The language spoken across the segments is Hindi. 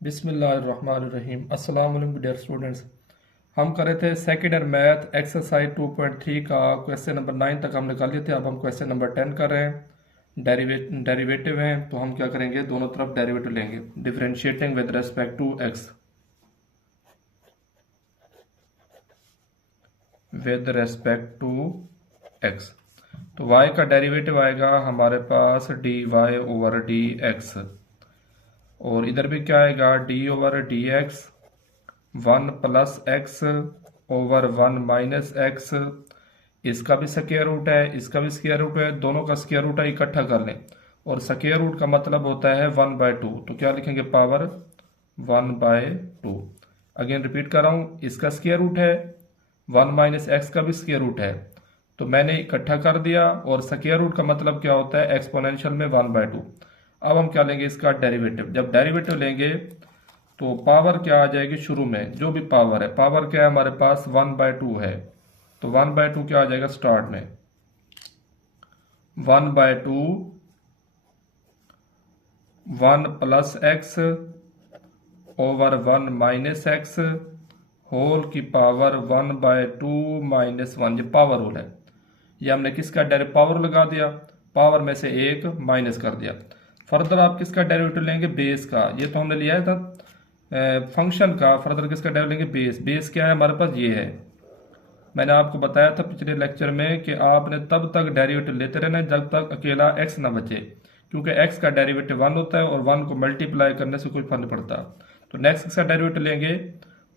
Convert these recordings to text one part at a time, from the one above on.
बिस्मिल्लाहिर्रहमानिर्रहीम। अस्सलाम वालेकुम डियर स्टूडेंट्स। हम कर रहे थे सेकेंड ईयर मैथ एक्सरसाइज 2.3 का क्वेश्चन नंबर 9 तक हमने कर लिए थे। अब हम क्वेश्चन नंबर 10 कर रहे हैं। डेरिवेटिव हैं तो हम क्या करेंगे, दोनों तरफ डेरिवेटिव लेंगे। Differentiating with respect to x, with respect to x. तो y का डेरिवेटिव आएगा हमारे पास dy ओवर डी एक्स, और इधर भी क्या आएगा d over d x, 1 plus x over 1 minus x. इसका भी स्क्वायर रूट है, इसका भी स्क्वायर रूट है, दोनों का स्क्वायर रूट है, इकट्ठा कर लें। और स्क्वायर रूट का मतलब होता है 1/2, तो क्या लिखेंगे, पावर 1/2। अगेन रिपीट कर रहा हूँ, इसका स्क्वायर रूट है, 1 माइनस एक्स का भी स्क्वायर रूट है, तो मैंने इकट्ठा कर दिया। और स्क्वायर रूट का मतलब क्या होता है, एक्सपोनेंशियल में 1/2। अब हम क्या लेंगे, इसका डेरिवेटिव। जब डेरिवेटिव लेंगे तो पावर क्या आ जाएगी, शुरू में जो भी पावर है, पावर क्या है हमारे पास 1/2 है, तो 1/2 क्या आ जाएगा स्टार्ट में, 1/2 1 plus x over 1 minus x whole की पावर 1/2 माइनस 1। ये पावर रूल है, ये हमने किसका डायरेक्ट पावर लगा दिया, पावर में से एक माइनस कर दिया। फर्दर आप किसका डेरिवेटिव लेंगे, बेस का। ये तो हमने लिया था फंक्शन का। फर्दर किसका डेरिवेटिव लेंगे, बेस। बेस क्या है हमारे पास, ये है। मैंने आपको बताया था पिछले लेक्चर में कि आपने तब तक डेरिवेटिव लेते रहना है जब तक अकेला x ना बचे, क्योंकि x का डेरिवेटिव 1 होता है और 1 को मल्टीप्लाई करने से कोई फर्क नहीं पड़ता। तो नेक्स्ट किसका डेरिवेटिव लेंगे,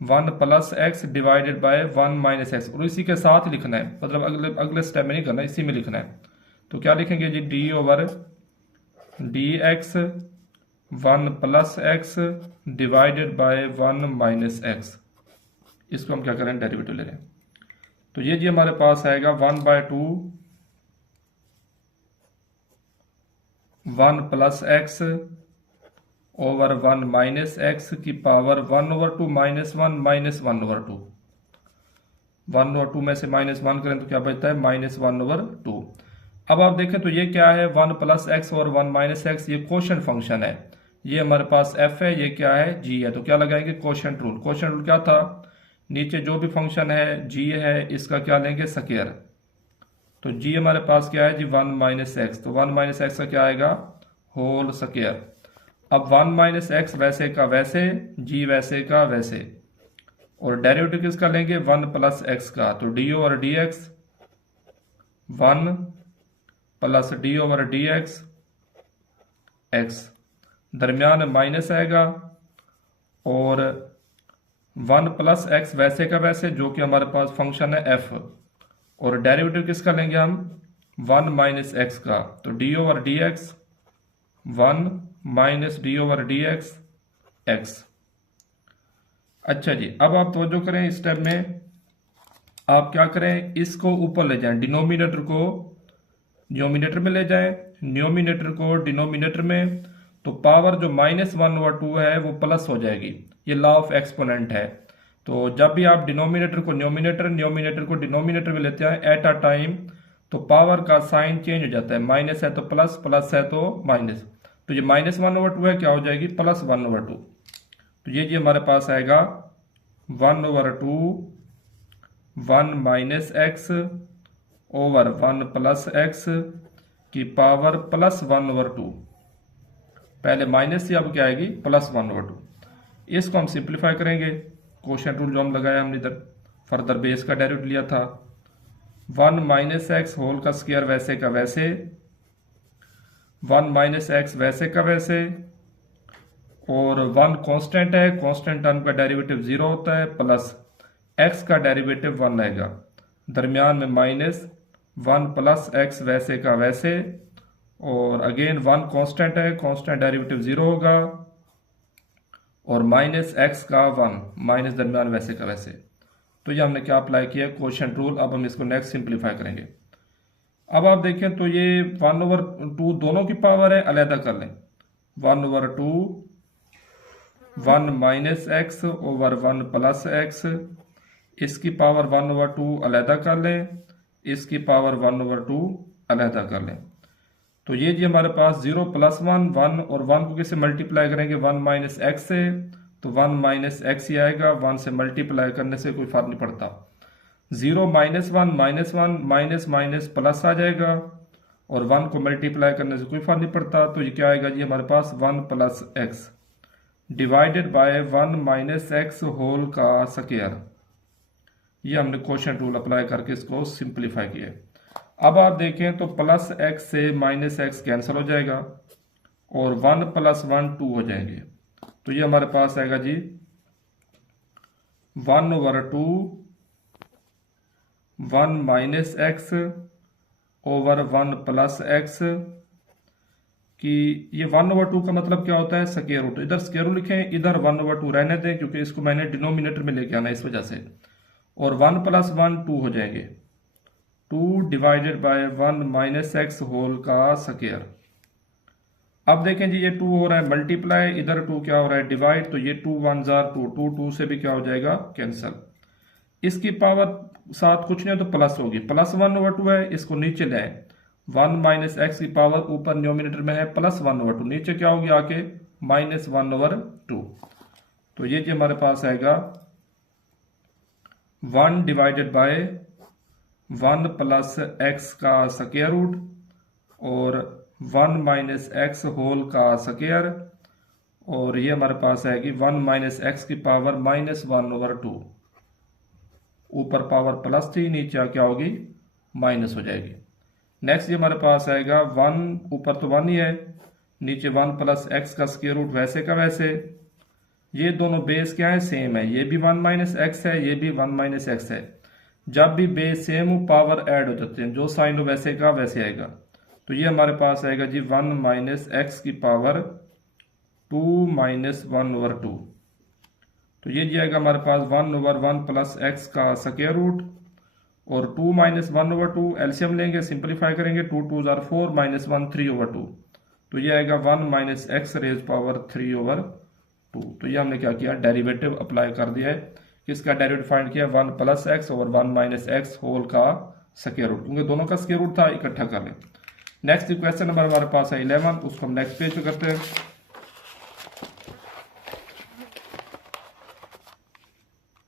1 plus x divided by 1 minus x, और इसी के साथ ही लिखना है, मतलब अगले अगले स्टेप में नहीं करना, इसी में लिखना है। तो क्या लिखेंगे g, d over d x 1 plus x divided by 1 minus x. इसको हम क्या करें, डेरिवेटिव ले रहे हैं। तो ये जी हमारे पास आएगा 1/2 1 plus x over 1 minus x की पावर 1/2 माइनस 1 माइनस 1/2। 1/2 में से -1 करें तो क्या बचता है, -1/2। अब आप देखें तो ये क्या है, 1 प्लस एक्स और 1 माइनस एक्स, ये कोशेंट फंक्शन है। ये हमारे पास f है, ये क्या है, g है। तो क्या लगाएंगे, कोशेंट रूल। कोशेंट रूल क्या था, नीचे जो भी फंक्शन है g है, इसका क्या लेंगे, स्क्वायर। तो g हमारे पास क्या है जी, 1 माइनस एक्स, तो 1 माइनस एक्स का क्या आएगा, होल स्क्वायर। अब 1 माइनस एक्स वैसे का वैसे, g वैसे का वैसे, और डेरिवेटिव किसका लेंगे, 1 प्लस एक्स का। तो d over d x 1 plus D over d x x, दरमियान में माइनस आएगा, और 1 प्लस एक्स वैसे का वैसे, जो कि हमारे पास फंक्शन है f, और डेरिवेटिव किसका लेंगे हम, 1 माइनस एक्स का। तो d over d x 1 minus D over d x x. अच्छा जी, अब आप तवज्जो करें, इस स्टेप में आप क्या करें, इसको ऊपर ले जाएं, डिनोमिनेटर को न्यूमिनेटर में ले जाएं, न्यूमिनेटर को डिनोमिनेटर में। तो पावर जो -1/2 है वो प्लस हो जाएगी, ये लॉ ऑफ एक्सपोनेंट है। तो जब भी आप डिनोमिनेटर को न्यूमिनेटर, न्यूमिनेटर को डिनोमिनेटर में लेते हैं एट अ टाइम, तो पावर का साइन चेंज हो जाता है, माइनस है तो प्लस, प्लस है तो माइनस। तो ये -1/2 है, क्या हो जाएगी, +1/2। तो ये जी हमारे पास आएगा 1/2 1 minus x over 1 plus x की पावर +1/2। पहले माइनस थी, अब क्या आएगी, +1/2। इसको हम सिंप्लीफाई करेंगे, कोशेंट रूल जो हम लगाया हमने इधर। फर्दर बेस का डेरिवेटिव लिया था, 1 माइनस एक्स होल का स्क्वायर वैसे का वैसे, 1 माइनस एक्स वैसे का वैसे, और 1 कांस्टेंट है, कांस्टेंट टर्म का डेरिवेटिव 0 होता है, प्लस एक्स का डेरिवेटिव 1 आएगा, दरमियान में माइनस 1 प्लस एक्स वैसे का वैसे, और अगेन 1 कांस्टेंट है, कांस्टेंट डेरिवेटिव 0 होगा, और माइनस एक्स का 1 माइनस दरमियान वैसे का वैसे। तो ये हमने क्या अप्लाई किया, कोशेंट रूल। अब हम इसको नेक्स्ट सिंप्लीफाई करेंगे। अब आप देखें तो ये 1/2 दोनों की पावर है, अलहदा कर लें, 1/2 1 minus x over 1 plus x, इसकी पावर 1/2 अलहदा कर लें, इसकी पावर 1/2 अलहदा कर लें। तो ये जी हमारे पास 0 + 1 1 और 1 को किससे मल्टीप्लाई करेंगे 1 - x से, तो 1 - x ही आएगा। 1 से मल्टीप्लाई करने से कोई फर्क नहीं पड़ता। 0 - 1 -1 माइनस माइनस प्लस आ जाएगा और 1 को मल्टीप्लाई करने से कोई फर्क नहीं पड़ता। तो ये क्या आएगा जी हमारे पास 1 + x divided by 1 - x whole का स्क्वायर। ये हमने क्वेश्चन रूल अप्लाई करके इसको सिंप्लीफाई किया। अब आप देखें तो +x से -x कैंसिल हो जाएगा और 1 + 1 2 हो जाएंगे। तो ये हमारे पास आएगा जी 1/2 1 - x ओवर 1 + x कि ये 1/2 का मतलब क्या होता है स्क्वायर रूट। इधर स्क्वायर रूट लिखें, इधर 1/2 रहने दें क्योंकि इसको मैंने डिनोमिनेटर में लेके आना है इस वजह से। और 1 + 1 2 हो जाएंगे, 2 डिवाइडेड बाय 1 - x होल का स्क्वायर। अब देखें जी ये 2 हो रहा है मल्टीप्लाई, इधर 2 क्या हो रहा है डिवाइड। तो ये 2 1 जार 2 2 2 से भी क्या हो जाएगा कैंसिल। इसकी पावर साथ कुछ नहीं है तो प्लस होगी, +1/2 है, इसको नीचे ले आए। 1 - x की पावर ऊपर न्यूमिनेटर में है +1/2, नीचे क्या होगी आके -1/2। तो ये जी हमारे पास आएगा 1 डिवाइडेड बाय 1 + x का स्क्वायर रूट और 1 - x होल का स्क्वायर। और ये हमारे पास आएगी 1 - x की पावर -1/2। ऊपर पावर प्लस थी, नीचे क्या होगी माइनस हो जाएगी। नेक्स्ट ये हमारे पास आएगा 1, ऊपर तो 1 ही है, नीचे 1 + x का स्क्वायर रूट वैसे का वैसे। ये दोनों बेस क्या है सेम है, ये भी 1 - x है, ये भी 1 - x है। जब भी बेस सेम हो पावर ऐड हो जाते हैं, जो साइन हो वैसे का वैसे आएगा। तो ये हमारे पास आएगा जी 1 - x की पावर 2 - 1/2। तो ये आएगा हमारे पास 1/1 + x का स्क्वायर रूट और 2 - 1/2 एलसीएम लेंगे, सिंपलीफाई करेंगे, 2 2 जार 4 -1 3/2। तो ये आएगा 1 - x रेज पावर 3/2। तो ये हमने क्या किया डेरिवेटिव अप्लाई कर दिया है। किसका डेरिवेटिव फाइंड किया 1 + x और 1 - x होल का स्क्वायर रूट, क्योंकि दोनों का स्क्वायर रूट था इकट्ठा कर लें। नेक्स्ट क्वेश्चन नंबर हमारे पास है 11, उसको हम नेक्स्ट पेज पे करते हैं।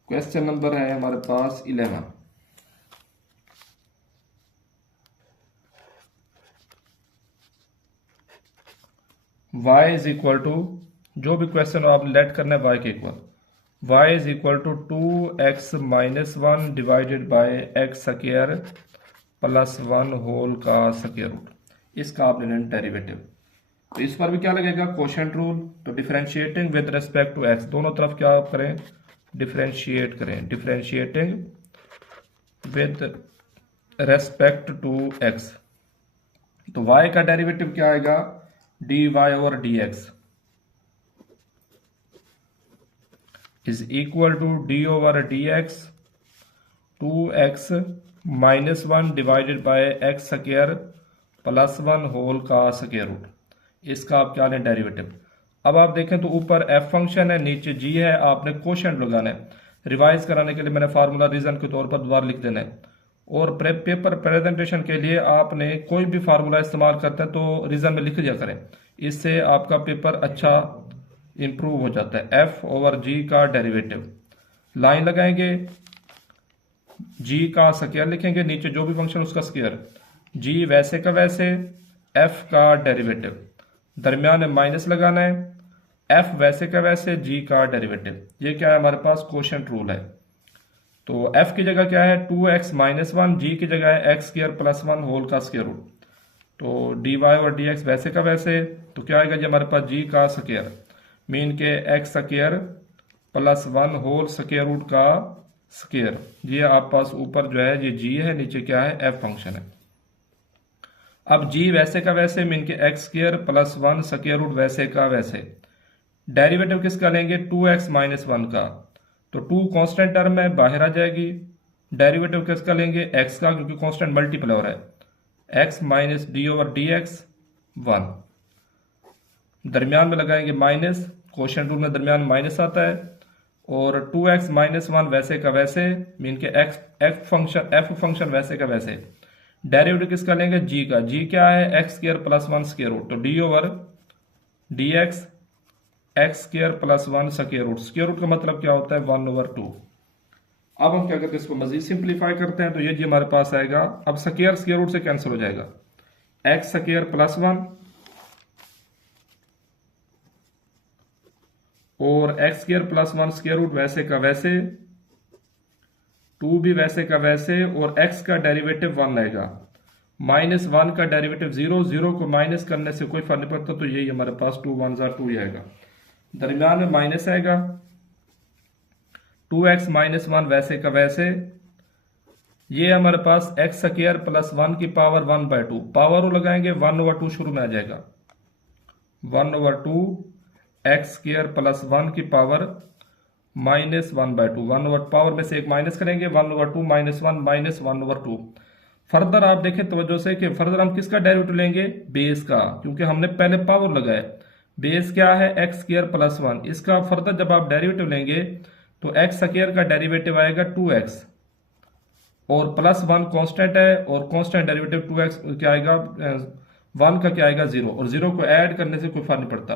क्वेश्चन नंबर है हमारे पास 11। y इज इक्वल टू, जो भी क्वेश्चन आप लेट करना है y के इक्वल, y is equal to 2x - 1 divided by x square + 1 whole का स्क्वायर रूट। इसका आपने लेना डेरिवेटिव। तो इस पर भी क्या लगेगा क्वोशिएंट रूल। तो differentiating with respect to x, दोनों तरफ क्या करें डिफरेंशिएट करें, differentiating with respect to x। तो y का डेरिवेटिव क्या आएगा dy/dx is equal to d/dx 2x - 1 divided by x square + 1 whole का स्क्वायर रूट। इसका आप क्या लें डेरिवेटिव। अब आप देखें तो ऊपर f फंक्शन है, नीचे g है, आपने कोशेंट लगाना है। रिवाइज कराने के लिए मैंने फार्मूला रीजन के तौर पर दोबारा लिख देना है। और पेपर प्रेजेंटेशन के लिए आपने कोई भी फार्मूला इस्तेमाल करते हैं तो रीजन में लिख दिया करें, इससे आपका पेपर अच्छा इंप्रूव हो जाता है। f/g का डेरिवेटिव, लाइन लगाएंगे, g का स्क्वायर लिखेंगे, नीचे जो भी फंक्शन उसका स्क्वायर, g वैसे का वैसे, f का डेरिवेटिव, दरमियान में माइनस लगाना है, f वैसे का वैसे, g का डेरिवेटिव। ये क्या है हमारे पास क्वोशिएंट रूल है। तो f की जगह क्या है 2x - 1, g की जगह है x² + 1 होल का स्क्वायर रूट। तो dy/dx वैसे का वैसे, तो क्या आएगा जी हमारे पास g का स्क्वायर मीन के x² + 1 होल स्क्वायर रूट का स्क्वायर। ये आप पास ऊपर जो है ये g है, नीचे क्या है f फंक्शन है। अब g वैसे का वैसे मीन के x² + 1 स्क्वायर रूट वैसे का वैसे। डेरिवेटिव किसका लेंगे 2x - 1 का, तो 2 कांस्टेंट टर्म है बाहर आ जाएगी। डेरिवेटिव किसका लेंगे x का, क्योंकि कांस्टेंट मल्टीप्लाई हो रहा है, x - d/dx 1, दरमियान में लगाएंगे माइनस, क्वोशिएंट रूल में दरमियान माइनस आता है। और 2x - 1 वैसे का वैसे मीन के f फंक्शन वैसे का वैसे, डेरिवेटिव किसका लेंगे, जी का। जी क्या है, x square plus 1 square root, तो d over d x x square plus 1 square root. Square root का मतलब क्या होता है, 1/2। अब हम क्या करते हैं, इसको मजीद सिंप्लीफाई करते हैं, तो ये जी हमारे पास आएगा। अब स्क्वायर रूट से कैंसिल हो जाएगा, एक्स स्क्वायर प्लस 1 और x square plus 1 square root वैसे का वैसे, 2 भी वैसे का वैसे, और x का डेरिवेटिव 1 आएगा। -1 का डेरिवेटिव 0, 0 को माइनस करने से कोई फर्क नहीं पड़ता, तो यही हमारे पास 2 1 2 ही आएगा। दरमियान में माइनस आएगा, 2x माइनस 1 वैसे का वैसे, ये हमारे पास एक्स स्क्वायर प्लस 1 की पावर 1/2, पावर लगाएंगे 1/2 शुरू में आ जाएगा, 1/2 एक्स स्क्वायर प्लस 1 की पावर -1/2, 1 पावर में से एक माइनस करेंगे, 1/2 -1 -1/2। फर्दर आप देखें तवज्जो से कि फर्दर हम किसका डेरिवेटिव लेंगे, बेस का, क्योंकि हमने पहले पावर लगाया। बेस क्या है, एक्स स्क्वायर प्लस 1। इसका फर्दर जब आप डेरिवेटिव लेंगे तो एक्स स्क्वायर का डेरिवेटिव आएगा 2x, और प्लस 1 कांस्टेंट है, और कांस्टेंट डेरिवेटिव 2x क्या आएगा, 1 का क्या आएगा, 0, और 0 को ऐड करने से कोई फर्क नहीं पड़ता।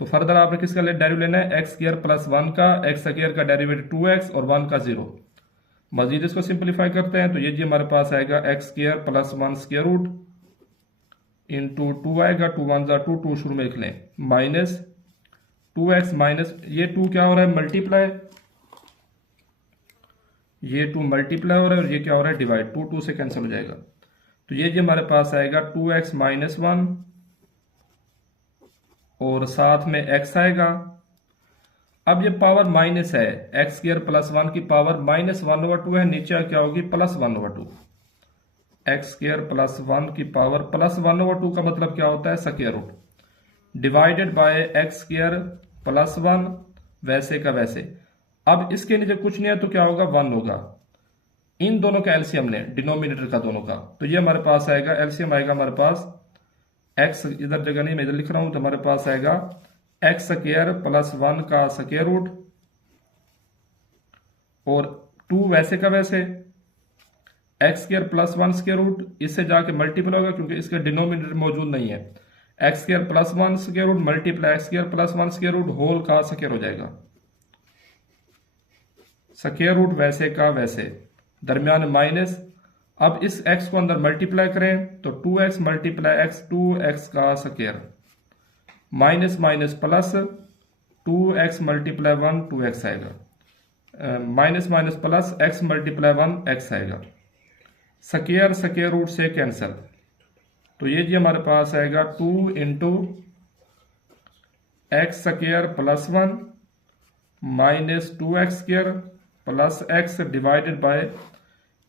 तो फर्दर आपने किसका डेरिवेटिव लेना है, एक्स स्क्वायर प्लस 1 का, एक्स स्क्वायर का डेरिवेटिव 2x और 1 का 0। मजीद इसको सिंप्लीफाई करते हैं, तो ये जी हमारे पास आएगा x square plus 1 square root into 2 आएगा, 2 1 2, 2 शुरू में लिख लें, माइनस 2x माइनस ये 2 क्या हो रहा है, मल्टीप्लाई, ये 2 मल्टीप्लाई हो रहा है, और ये क्या हो रहा है, डिवाइड, 2 2 से कैंसिल हो जाएगा। तो ये जी हमारे पास आएगा 2x माइनस 1 और साथ में x आएगा। अब ये पावर माइनस है, एक्स स्क्वायर प्लस 1 की पावर -1/2 है, नीचे क्या होगी, +1/2। एक्स स्क्वायर प्लस 1 की पावर +1/2 का मतलब क्या होता है, square root, divided by x square plus 1 वैसे का वैसे। अब इसके नीचे कुछ नहीं है तो क्या होगा, 1 होगा। इन दोनों का एलसीएम ने, डिनोमिनेटर का दोनों का, तो ये हमारे पास आएगा, एलसीएम आएगा हमारे पास x, इधर जगह नहीं मैं इधर लिख रहा हूं, तो हमारे पास आएगा एक्स स्क्वायर प्लस 1 का स्क्वायर रूट और 2 वैसे का वैसे, x square plus 1 square root, इससे जाके मल्टीपल होगा क्योंकि इसका डिनोमिनेटर मौजूद नहीं है। X square plus 1 square root multiply x square plus 1 square root whole का स्क्वायर हो जाएगा, स्क्वायर रूट वैसे का वैसे, दरमियान माइनस। अब इस x को अंदर मल्टीप्लाई करें तो 2x मल्टीप्लाई x, 2x का square, minus minus plus, 2x multiply 1 2x आएगा, minus minus plus x multiply 1 x आएगा, स्क्वायर स्क्वायर रूट से कैंसिल। तो ये जी हमारे पास आएगा 2 into x square plus 1 minus 2x square plus x divided by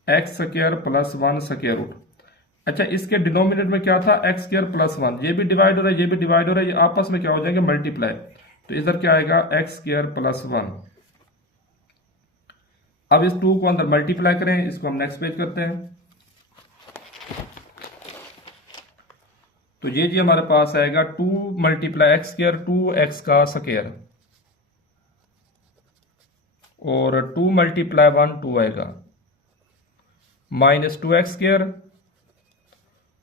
x square plus 1 square root. अच्छा, इसके डिनोमिनेटर में क्या था, एक्स स्क्वायर प्लस 1, ये भी डिवाइड हो रहा है, ये भी डिवाइड हो रहा है, ये आपस में क्या हो जाएंगे, मल्टीप्लाई। तो इधर क्या आएगा, एक्स स्क्वायर प्लस 1। अब इस 2 को अंदर मल्टीप्लाई करें, इसको हम नेक्स्ट पेज करते हैं। तो ये जी हमारे पास आएगा 2 मल्टीप्लाई एक्स स्क्वायर, 2x का स्क्वायर, और 2 मल्टीप्लाई 1 2 आएगा, माइनस 2x स्क्वायर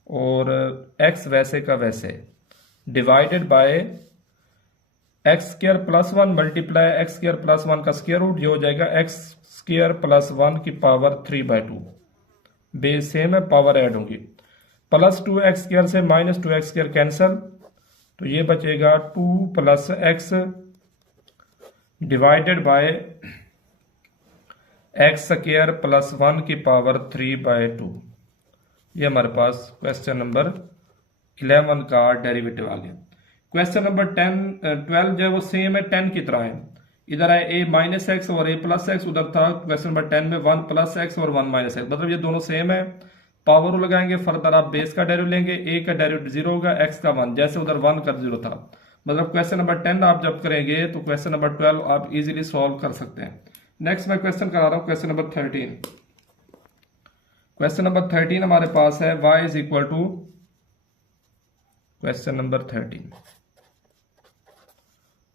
और x वैसे का वैसे, divided by x square plus 1 multiply x square plus 1 का स्क्वायर रूट, ये हो जाएगा एक्स स्क्वायर प्लस 1 की पावर 3/2, बेस सेम है, पावर ऐड होंगी, प्लस 2x स्क्वायर से माइनस 2x स्क्वायर कैंसल, तो ये बचेगा 2 + x divided by x square plus 1 की पावर 3/2। ये हमारे पास क्वेश्चन नंबर 11 का डेरिवेटिव आ गया। क्वेश्चन नंबर 12 जो है वो सेम है, 10 की तरह है, इधर है a माइनस एक्स और a प्लस एक्स, उधर था क्वेश्चन नंबर 10 में 1 + x और 1 - x, मतलब ये दोनों सेम है। पावर लगाएंगे, फर्दर आप बेस का डेरिवेटिव लेंगे, a का डेरिवेटिव 0 होगा, x का 1, जैसे उधर 1 का 0 था। मतलब क्वेश्चन नंबर 10 आप जब करेंगे तो क्वेश्चन नंबर 12 आप इजीली सॉल्व कर सकते हैं। नेक्स्ट मैं क्वेश्चन करा रहा हूं, क्वेश्चन नंबर 13। क्वेश्चन नंबर 13 हमारे पास है y is equal to, question number 13,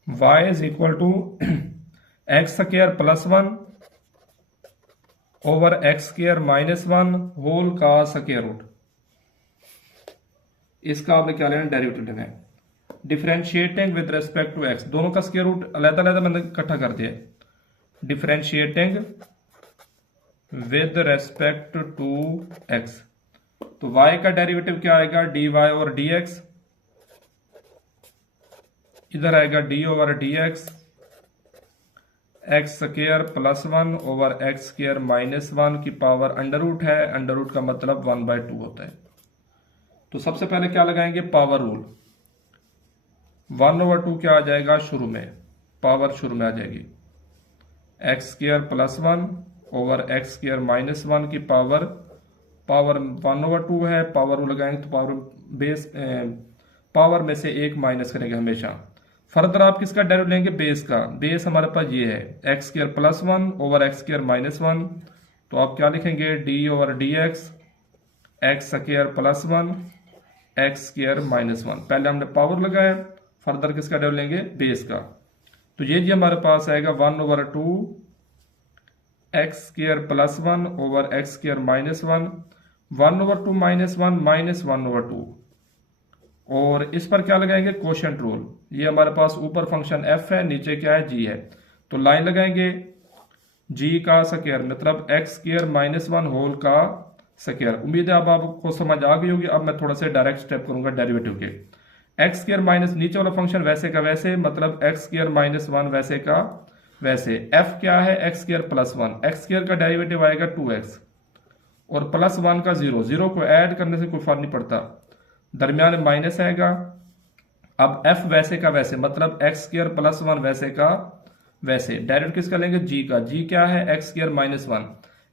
y is equal to x square plus 1 over x square minus 1 whole का स्क्वायर रूट। इसका आपने क्या लेना, डेरिवेटिव लेना है। Differentiating with respect to x, दोनों का स्क्वायर रूट अलग अलग मैंने इकट्ठा कर दिया। Differentiating with respect to x, तो y का डेरिवेटिव क्या आएगा, dy और dx, इधर आएगा d over dx, x square plus 1 over x square minus 1 की पावर अंडर रूट है, अंडर रूट का मतलब 1/2 होता है। तो सबसे पहले क्या लगाएंगे, पावर रूल। 1/2 क्या आ जाएगा शुरू में, पावर शुरू में आ जाएगी, x square plus 1 over x square minus 1 की पावर 1/2 है, पावर रूल लगाएंगे तो पावर बेस पावर में से एक माइनस करेंगे हमेशा। फर्दर आप किसका डेरिवेटिव लेंगे, बेस का। बेस हमारे पास ये है x square plus 1 over x square minus 1, तो आप क्या लिखेंगे, D over d x square plus 1 x square minus 1। पहले हमने पावर लगाया, फर्दर किसका डेरिवेटिव लेंगे, बेस का। तो ये जी हमारे पास आएगा 1/2 x square plus 1 over x square minus 1, 1/2 minus 1 minus 1/2, और इस पर क्या लगाएंगे, कोशेंट रूल। ये हमारे पास ऊपर फंक्शन f है, नीचे क्या है, g है, तो लाइन लगाएंगे g का स्क्वायर मतलब एक्स स्क्वायर माइनस 1 होल का स्क्वायर। उम्मीद है अब आपको समझ आ गई होगी। अब मैं थोड़ा सा डायरेक्ट स्टेप करूंगा डेरिवेटिव के। एक्स स्क्वायर माइनस नीचे वाला फंक्शन वैसे का वैसे, मतलब एक्स स्क्वायर माइनस 1 वैसे का वैसे। f क्या है, x square plus 1, x square का डेरिवेटिव आएगा 2x और प्लस 1 का 0, 0 को ऐड करने से कोई फर्क नहीं पड़ता, दरमियान में माइनस आएगा। अब f वैसे का वैसे मतलब एक्स स्क्वायर प्लस 1 वैसे का वैसे। डेरिवेटिव किसका लेंगे, g का। g क्या है, x square minus 1,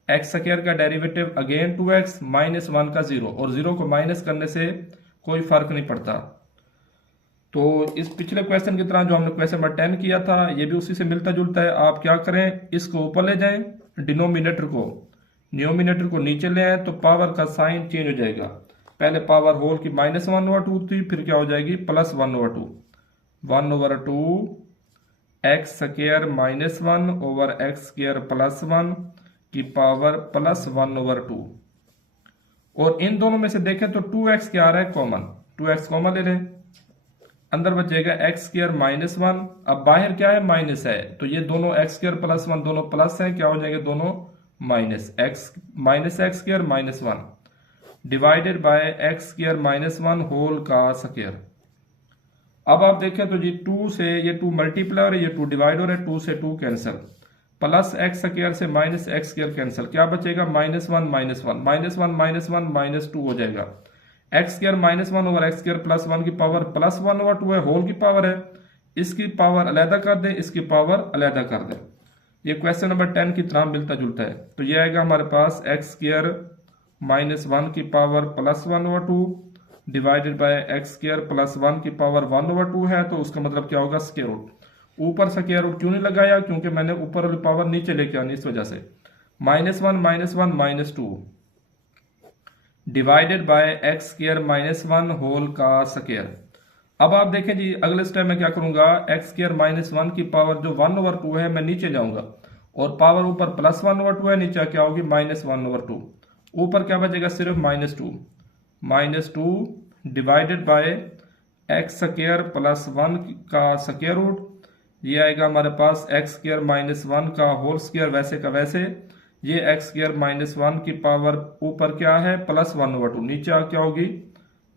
x square का डेरिवेटिव अगेन 2x माइनस 1 का 0, और 0 को माइनस करने से कोई फर्क नहीं पड़ता। तो इस पिछले क्वेश्चन की तरह जो हमने क्वेश्चन नंबर 10 किया था, ये भी उसी से मिलता जुलता है। आप क्या करें, इसको ऊपर ले जाएं, डिनोमिनेटर को न्यूमिनेटर को नीचे ले आए, तो पावर का साइन चेंज हो जाएगा। पहले पावर होल की माइनस 1/2 थी, फिर क्या हो जाएगी, plus 1/2, 1/2 x square minus 1 over x square plus 1 की पावर प्लस 1/2। और इन दोनों में से देखें तो 2x क्या आ रहा है, कॉमन, 2x कॉमन ले लें, अंदर बचेगा एक्स स्क्वायर माइनस 1। अब बाहर क्या है, माइनस है, तो ये दोनों एक्स स्क्वायर प्लस 1 दोनों प्लस है, क्या हो जाएंगे दोनों minus, x square minus 1 divided by x square minus 1 whole का स्क्वायर। अब आप देखें तो जी 2 से ये 2 मल्टीप्लाई और ये 2 डिवाइड हो रहा है, 2 से 2 कैंसिल, प्लस एक्स स्क्वायर से माइनस एक्स स्क्वायर कैंसिल, क्या बचेगा, minus 1 minus 1 minus 1 minus 1 minus 2 हो जाएगा। X square minus 1 over x square plus 1 की पावर प्लस 1/2 है, होल की पावर है, इसकी पावर अलहदा कर दें, इसकी पावर अलहदा कर दें। ये क्वेश्चन नंबर 10 की तरह मिलता जुलता है। तो ये आएगा हमारे पास एक्स स्क्वायर माइनस 1 की power plus 1/2 divided by x square plus 1 की पावर 1/2 है, तो उसका मतलब क्या होगा, स्क्वायर रूट। ऊपर स्क्वायर रूट क्यों नहीं लगाया, क्योंकि मैंने ऊपर वाली पावर नीचे लेके आनी, इस वजह से। Minus 1 minus 2 divided by x square minus 1 whole का स्क्वायर। अब आप देखें जी अगले स्टेप में क्या करूंगा, एक्स स्क्वायर माइनस 1 की पावर जो 1/2 है मैं नीचे जाऊंगा, और पावर ऊपर प्लस 1/2 है, नीचे क्या होगी, माइनस 1/2। ऊपर क्या बचेगा, सिर्फ minus 2 divided by x square plus 1 का स्क्वायर रूट। ये आएगा हमारे पास एक्स स्क्वायर माइनस 1 का होल स्क्वायर वैसे का वैसे। ये एक्स स्क्वायर माइनस 1 की पावर ऊपर क्या है, प्लस 1/2, नीचे क्या होगी,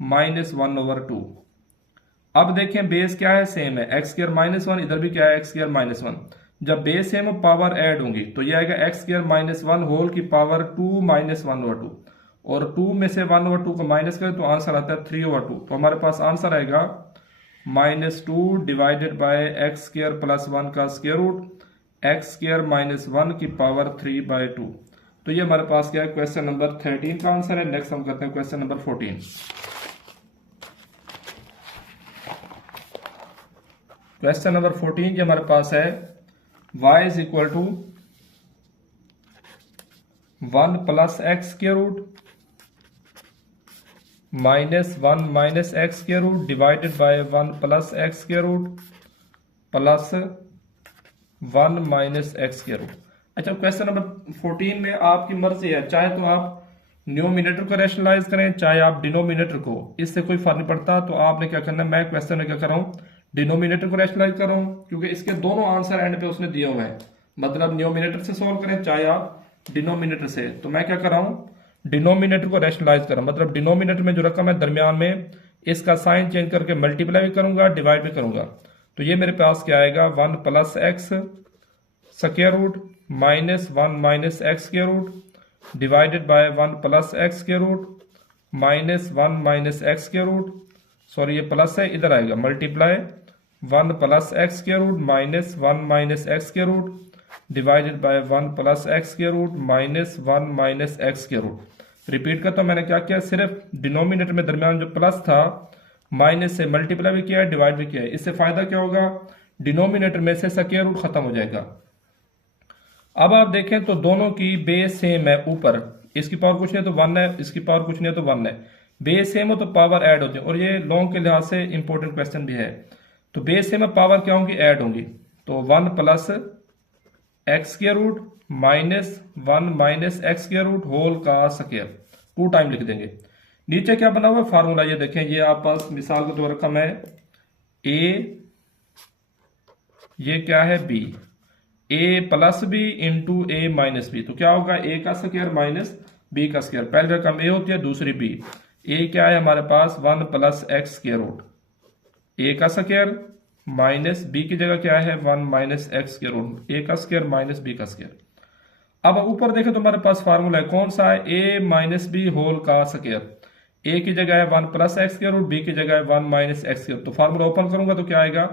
माइनस 1/2। अब देखें बेस क्या है, सेम है, एक्स स्क्वायर माइनस 1, इधर भी क्या है, एक्स स्क्वायर माइनस 1। जब बेस सेम हो पावर ऐड होंगी, तो ये आएगा एक्स स्क्वायर माइनस 1 होल की पावर 2 माइनस 1/2, और 2 में से 1/2 को माइनस करें तो आंसर आता है 3/2। तो हमारे पास आंसर आएगा -2 divided by x square plus 1 का square root, x square minus 1 की पावर 3/2। तो ये हमारे पास क्या है, क्वेश्चन नंबर 13 का आंसर है। नेक्स्ट हम करते हैं क्वेश्चन नंबर 14। क्वेश्चन नंबर 14 जो हमारे पास है, y is equal to 1 plus x square root minus 1 minus x square root divided by 1 plus x square root plus 1 minus x square root. अच्छा, क्वेश्चन नंबर 14 में आपकी मर्जी है, चाहे तो आप न्यूमिनेटर को रैशनलाइज करें चाहे आप डिनोमिनेटर को, इससे कोई फर्क नहीं पड़ता। तो आपने क्या करना है, मैं क्वेश्चन में क्या कर रहा हूँ, डिनोमिनेटर को रैशनलाइज कर रहा हूँ, क्योंकि इसके दोनों आंसर एंड पे उसने दिए हुए हैं। मतलब न्यूमिनेटर से सॉल्व करें चाहे आप डिनोमिनेटर से। तो मैं क्या कर रहा हूँ, डिनोमिनेटर को रैशनलाइज कर रहा हूँ। मतलब डिनोमिनेटर में जो रकम है दरमियान में, इसका साइन चेंज करके मल्टीप्लाई भी करूंगा, डिवाइड भी करूंगा। तो ये मेरे पास क्या आएगा, 1 plus x square root minus 1 minus x square root divided by 1 plus x square root minus 1 minus x square root, sorry ये प्लस है, इधर आएगा multiply 1 plus x square root minus 1 minus x square root divided by 1 plus x square root minus 1 minus x square root. Repeat करता हूं, मैंने क्या किया, सिर्फ डिनोमिनेटर में दरमियान जो प्लस था माइनस से मल्टीप्लाई भी किया है, डिवाइड भी किया है। इससे फायदा क्या होगा, डिनोमिनेटर में से स्क्वायर रूट खत्म हो जाएगा। अब आप देखें तो दोनों की बेस सेम है, ऊपर इसकी पावर कुछ नहीं तो 1 है, इसकी पावर कुछ नहीं तो 1 है। बेस सेम हो तो पावर ऐड होती है, और ये लॉन्ग के लिहाज से इंपॉर्टेंट क्वेश्चन भी है। तो बेस सेम है, पावर क्या होंगी, ऐड होंगी। तो 1 plus x square root minus 1 minus x square root whole का स्क्वायर, 2 टाइम लिख देंगे। नीचे क्या बना हुआ है फार्मूला, ये देखें, ये आप पास मिसाल के तौर रकम है ए, ये क्या है बी, ए प्लस बी इंटू ए माइनस बी। तो क्या होगा, ए का स्क्वायर माइनस बी का स्क्वायर। पहली रकम ए होती है, दूसरी बी। ए क्या है हमारे पास, 1 प्लस एक्स स्क्वायर रूट ए का स्क्वायर माइनस बी की जगह क्या है 1 माइनस एक्स स्क्वायर रूट ए का स्क्वायर माइनस बी का स्क्वायर। अब ऊपर देखें तो हमारे पास फार्मूला है, कौन सा है, ए माइनस बी होल का स्क्वायर। ए की जगह है 1 plus x square root, B की जगह है 1 माइनस एक्स स्क्वायर। तो फार्मूला ओपन करूंगा तो क्या आएगा,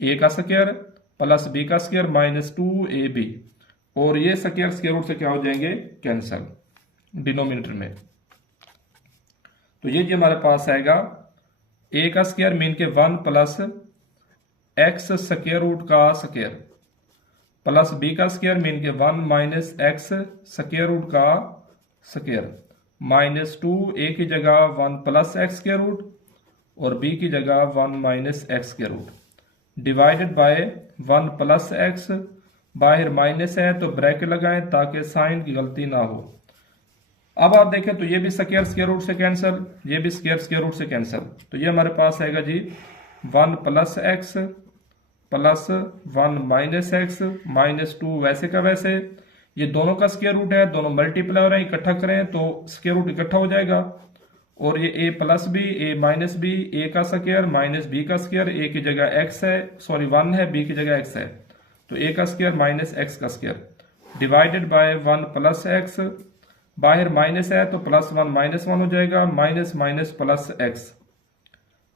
ए का स्क्वायर प्लस बी का स्क्वायर माइनस 2ab, और ये स्क्वायर स्क्वायर रूट से क्या हो जाएंगे, कैंसल डिनोमिनेटर में। तो ये जी हमारे पास आएगा ए का स्क्वायर मीन के 1 प्लस एक्स स्क्वायर रूट का स्क्वायर प्लस बी का स्क्वायर मीन के 1 माइनस एक्स स्क्वायर रूट का स्क्वायर माइनस 2 ए की जगह 1 प्लस एक्स स्क्वायर रूट और बी की जगह 1 minus x square root divided by 1 plus x, बाहर माइनस है तो ब्रैकेट लगाएं ताकि साइन की गलती ना हो। अब आप देखें तो ये भी स्क्वायर स्क्वायर रूट से कैंसिल, ये भी स्क्वायर स्क्वायर रूट से कैंसिल। तो ये हमारे पास आएगा जी 1 plus x plus 1 minus x minus 2 वैसे का वैसे। ये दोनों का स्क्वायर रूट है, दोनों मल्टीप्लाई हो रहे हैं, इकट्ठा करें तो स्क्वायर रूट इकट्ठा हो जाएगा। और ये a plus b, a minus b, a का स्क्वायर माइनस बी का स्क्वायर, ए की जगह x है, सॉरी 1 है, बी की जगह x है, तो a का स्क्वायर माइनस x का square divided by 1 plus x, बाहर माइनस है तो प्लस 1 माइनस 1 हो जाएगा, माइनस माइनस प्लस x।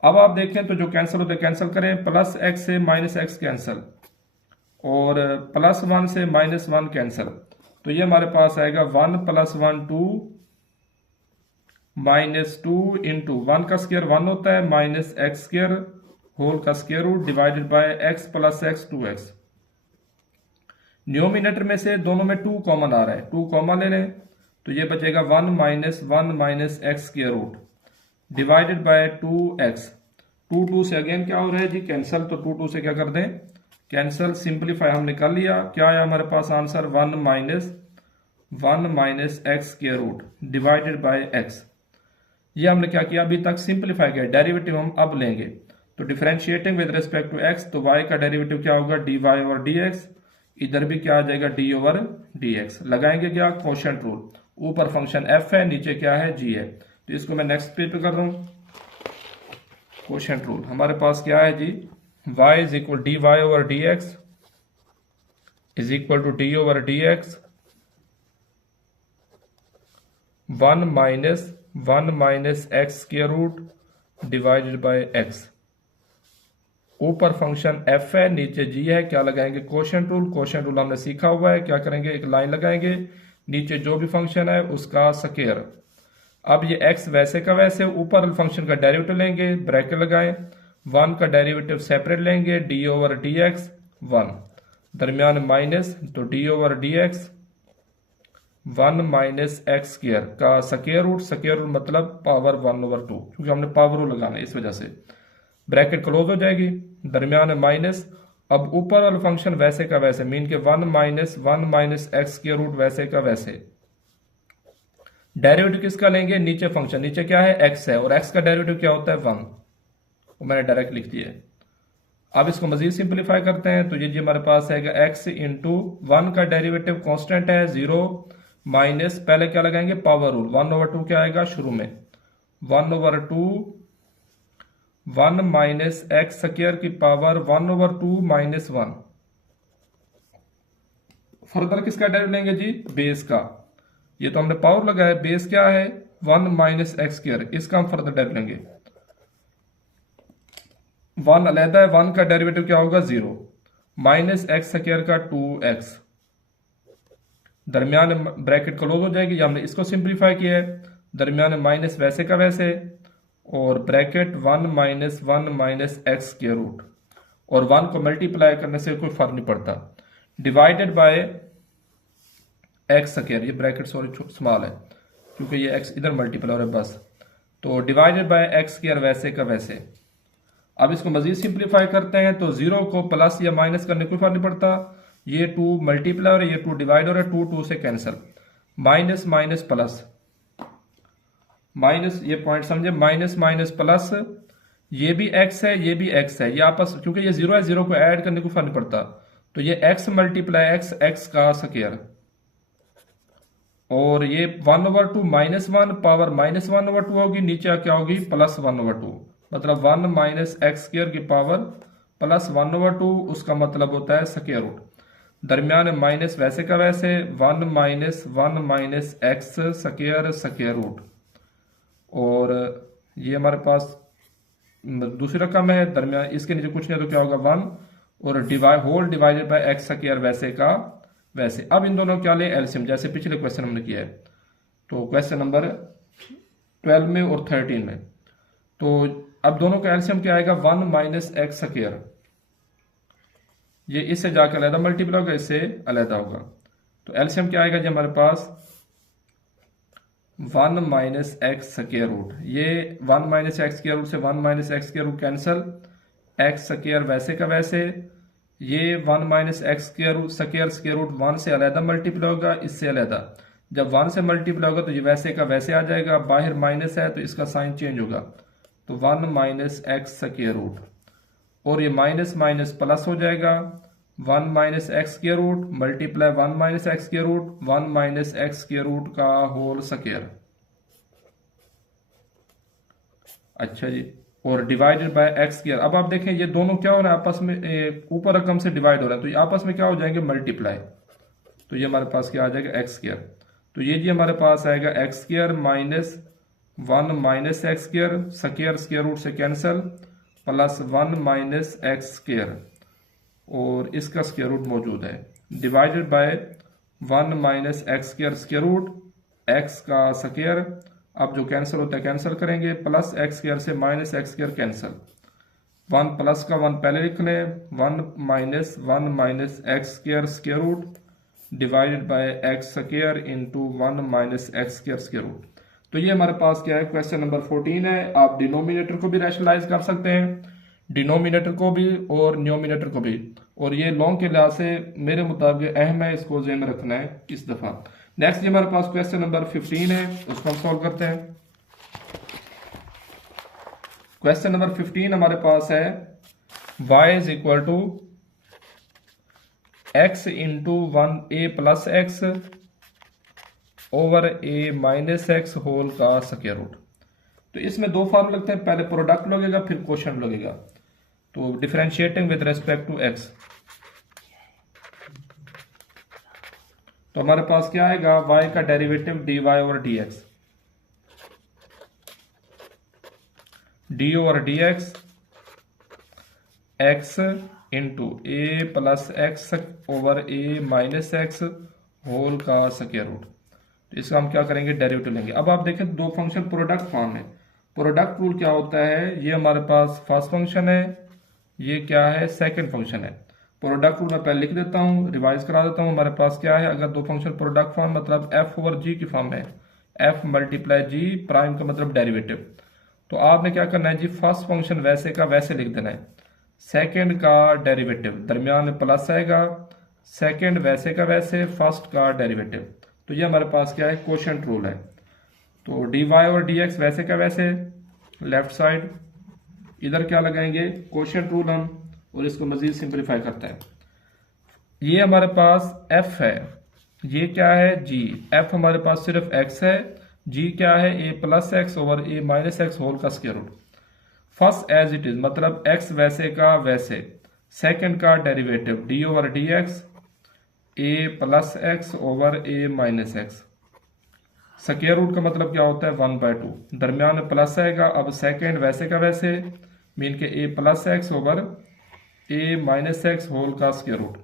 अब आप देखें तो जो कैंसिल होते कैंसिल करें, प्लस एक्स से माइनस एक्स कैंसिल और प्लस 1 से माइनस 1 कैंसिल। तो ये हमारे पास आएगा 1 प्लस 1 2 माइनस 2 इंटू 1 का स्क्वायर 1 होता है माइनस एक्स स्क्वायर होल का square root divided by x plus x 2x। Numerator में से दोनों में 2 कॉमन आ रहा है, 2 कॉमन ले लें तो ये बचेगा 1 minus x square root divided by 2x। 2 से अगेन क्या हो रहा है जी, कैंसिल। तो 2 से क्या कर दें, कैंसिल, सिंप्लीफाई हमने कर लिया। क्या आया हमारे पास answer, 1 minus x square root divided by x। ये हमने क्या किया, अभी तक सिंप्लीफाई किया, डेरिवेटिव हम अब लेंगे। तो differentiating with respect to x, तो y का डेरिवेटिव क्या होगा, dy ओवर dx। इधर भी क्या आ जाएगा, d ओवर dx। लगाएंगे क्या, कोशेंट रूल। ऊपर फंक्शन f है, नीचे क्या है, g है। तो इसको मैं नेक्स्ट पेज पे कर रहा हूं, कोशेंट रूल। हमारे पास क्या है जी, y is equal dy over dx is equal to d over dx 1 minus x square root divided by x। ऊपर फंक्शन f है, नीचे g है, क्या लगाएंगे, कोशेंट रूल। कोशेंट रूल हमने सीखा हुआ है, क्या करेंगे, एक लाइन लगाएंगे, नीचे जो भी फंक्शन है उसका स्क्वायर। अब ये x वैसे का वैसे, ऊपर फंक्शन का डेरिवेटिव लेंगे, ब्रैकेट लगाएं, 1 का डेरिवेटिव सेपरेट लेंगे, d ओवर dx 1, दरमियान माइनस, तो d over dx 1 minus x square का स्क्वायर रूट मतलब पावर 1 ओवर 2, क्योंकि हमने पावर रूल लगाना है इस वजह से। ब्रैकेट क्लोज हो जाएगी, दरमियान में माइनस। अब ऊपर वाला फंक्शन वैसे का वैसे मीन के 1 माइनस एक्स स्क्वायर रूट वैसे का वैसे, डेरिवेटिव किसका लेंगे, नीचे फंक्शन, नीचे क्या है x है, और x का डेरिवेटिव क्या होता है 1, वो मैंने डायरेक्ट लिख दिया है। अब इसको मजीद सिंप्लीफाई करते हैं तो ये जी हमारे पास आएगा x इंटू 1 का डेरिवेटिव कांस्टेंट है 0 माइनस, पहले क्या लगाएंगे पावर रूल, 1/2 क्या आएगा शुरू में 1/2 1 माइनस एक्स स्क्वायर की पावर 1/2 माइनस 1। फर्दर किसका डेरिवेटिव लेंगे जी, बेस का, ये तो हमने पावर लगाया, बेस क्या है 1 माइनस एक्स स्क्वायर, इसका हम फर्दर डेरिवेटिव लेंगे। 1 अलहदा है, 1 का डेरिवेटिव क्या होगा 0 माइनस एक्स स्क्वायर का 2x, दरमियान ब्रैकेट क्लोज हो जाएगी, हमने इसको सिंप्लीफाई किया है, दरमियान माइनस वैसे का वैसे, और bracket 1 minus x square root, और 1 को मल्टीप्लाई करने से कोई फर्क नहीं पड़ता, डिवाइडेड बाय एक्स स्क्वायर, ये ब्रैकेट सॉरी स्मॉल है क्योंकि ये एक्स इधर मल्टीप्लाई हो रहा है बस, तो डिवाइडेड बाय एक्स स्क्वायर वैसे का वैसे। अब इसको मजीद सिंप्लीफाई करते हैं तो 0 को प्लस या माइनस करने कोई फर्क नहीं पड़ता, ये 2 मल्टीप्लाई हो रहा है, ये 2 डिवाइड हो रहा है, 2 से cancel, minus minus plus minus, ये पॉइंट समझे, माइनस माइनस प्लस, ये भी x है ये भी x है, ये आपस क्योंकि ये 0 है, 0 को ऐड करने को फर्क नहीं पड़ता, तो ये x मल्टीप्लाई x का स्क्वायर, और ये 1/2 माइनस 1 पावर माइनस 1/2 होगी, नीचे क्या होगी प्लस 1/2, मतलब 1 माइनस एक्स स्क्वायर की पावर प्लस 1/2, उसका मतलब होता है स्क्वायर रूट, दरमियान माइनस वैसे का वैसे, 1 माइनस एक्स स्क्वायर रूट, और ये हमारे पास दूसरी रकम है, दरमियान इसके नीचे कुछ नहीं तो क्या होगा 1, और whole divided by x square वैसे का वैसे। अब इन दोनों क्या ले एलसीएम, जैसे पिछले क्वेश्चन हमने किया है, तो क्वेश्चन नंबर 12 में और 13 में, तो अब दोनों का एलसीएम क्या आएगा 1 माइनस एक्स स्क्वायर, ये इससे जाकर अलहदा मल्टीप्लाई होगा, इससे अलहदा होगा, तो एलसीएम क्या आएगा जी हमारे पास 1 माइनस एक्स स्क्वायर रूट, ये 1 माइनस एक्स स्क्वायर रूट से 1 minus x square root cancel, x square वैसे का वैसे, ये 1 माइनस एक्स स्क्वायर रूट 1 से अलहदा मल्टीप्लाई होगा, इससे अलहदा, जब 1 से मल्टीप्लाई होगा तो ये वैसे का वैसे आ जाएगा, बाहर माइनस है तो इसका साइन चेंज होगा, तो 1 माइनस एक्स स्क्वायर रूट, और ये माइनस माइनस प्लस हो जाएगा, 1 minus x square root multiply 1 minus x square root, 1 minus x square root का होल स्क्वायर, अच्छा जी, और डिवाइडेड बाय एक्स स्क्वायर। अब आप देखें ये दोनों क्या हो रहा है आपस में, ऊपर रकम से डिवाइड हो रहा है, तो ये आपस में क्या हो जाएंगे मल्टीप्लाई, तो ये हमारे पास क्या आ जाएगा एक्स स्क्वायर, तो ये जी हमारे पास आएगा x square minus 1 minus x square square root से cancel, plus 1 minus x square, और इसका स्क्वायर रूट मौजूद है, divided by 1 minus x square root x का स्क्वायर, अब जो कैंसिल होता है कैंसिल करेंगे, प्लस एक्स स्क्वायर से minus x square cancel, 1 plus का 1 पहले लिख लें, 1 minus x square root divided by x square into 1 minus x square root. तो ये हमारे पास क्या है क्वेश्चन नंबर 14 है। आप डिनोमिनेटर को भी रैशनलाइज कर सकते हैं, डिनोमिनेटर को भी और न्यूमिनेटर को भी, और ये लॉन्ग के लिहाज से मेरे मुताबिक अहम है, इसको ज़हन में रखना है इस दफ़ा। नेक्स्ट ये हमारे पास क्वेश्चन नंबर 15 है, उसको हम सॉल्व करते हैं। क्वेश्चन नंबर 15 हमारे पास है y is equal to x into 1a plus x over a minus x whole का स्क्वायर रूट। तो इसमें दो फार्मूले लगते हैं, पहले प्रोडक्ट लगेगा फिर क्वोशिएंट लगेगा। तो differentiating with respect to x, तो हमारे पास क्या आएगा y का derivative dy over dx, d over dx x into a plus x over a minus x whole का स्क्वायर रूट। तो इसका हम क्या करेंगे डेरिवेटिव लेंगे। अब आप देखें दो फंक्शन प्रोडक्ट फॉर्म में, प्रोडक्ट रूल क्या होता है, ये हमारे पास फर्स्ट फंक्शन है, ये क्या है सेकंड फंक्शन है। प्रोडक्ट रूल मैं पहले लिख देता हूँ, रिवाइज करा देता हूँ। हमारे पास क्या है, अगर दो फंक्शन प्रोडक्ट फॉर्म मतलब f ओवर g की फॉर्म है, f मल्टीप्लाई g प्राइम का मतलब डेरिवेटिव, तो आपने क्या करना है जी फर्स्ट फंक्शन वैसे का वैसे लिख देना है, सेकंड का डेरिवेटिव दरमियान में प्लस आएगा, सेकंड वैसे का वैसे फर्स्ट का डेरिवेटिव। तो ये हमारे पास क्या है क्वोशिएंट रूल है। तो dy और dx वैसे का वैसे लेफ्ट साइड, इधर क्या लगाएंगे कोशेंट रूल हम, और इसको मजीद सिंप्लीफाई करते हैं। ये हमारे पास f है, ये क्या है g, f हमारे पास सिर्फ x है, g क्या है a plus x over a minus x whole का square root. First as it is मतलब x वैसे का वैसे, सेकंड का derivative d over d x a plus x over a minus x. Square root का मतलब क्या होता है 1/2, दरमियान में प्लस आएगा। अब सेकंड वैसे का वैसे मीन के a plus x over a minus x whole का स्क्वायर रूट,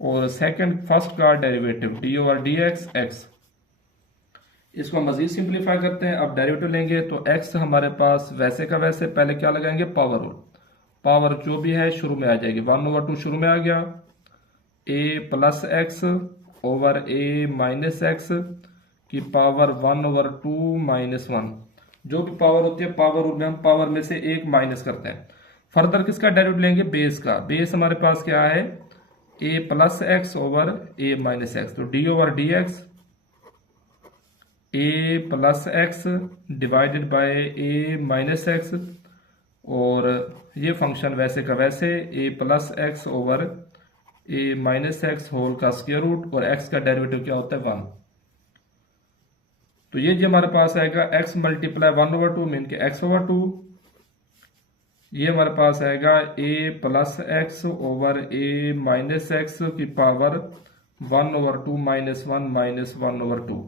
और सेकंड फर्स्ट का derivative d over d x x. इसको मजीद सिंप्लीफाई करते हैं। अब डेरिवेटिव लेंगे तो x हमारे पास वैसे का वैसे, पहले क्या लगाएंगे पावर रूल, पावर जो भी है शुरू में आ जाएगी, 1/2 शुरू में आ गया, a plus x over a minus x की पावर 1/2 माइनस 1। जो भी पावर होती है पावर रूल में हम पावर में से एक माइनस करते हैं। फर्दर किसका डेरिवेटिव लेंगे बेस का, बेस हमारे पास क्या है a plus x over a minus x, तो d over d x a plus x divided by a minus x, और ये फंक्शन वैसे का वैसे a plus x over a minus x whole का स्क्वायर रूट, और x का डेरिवेटिव क्या होता है 1। तो ये जो हमारे पास आएगा x मल्टीप्लाई 1/2 मीन के x/2, ये हमारे पास आएगा a plus x over a minus x की पावर 1/2 माइनस 1 माइनस 1/2।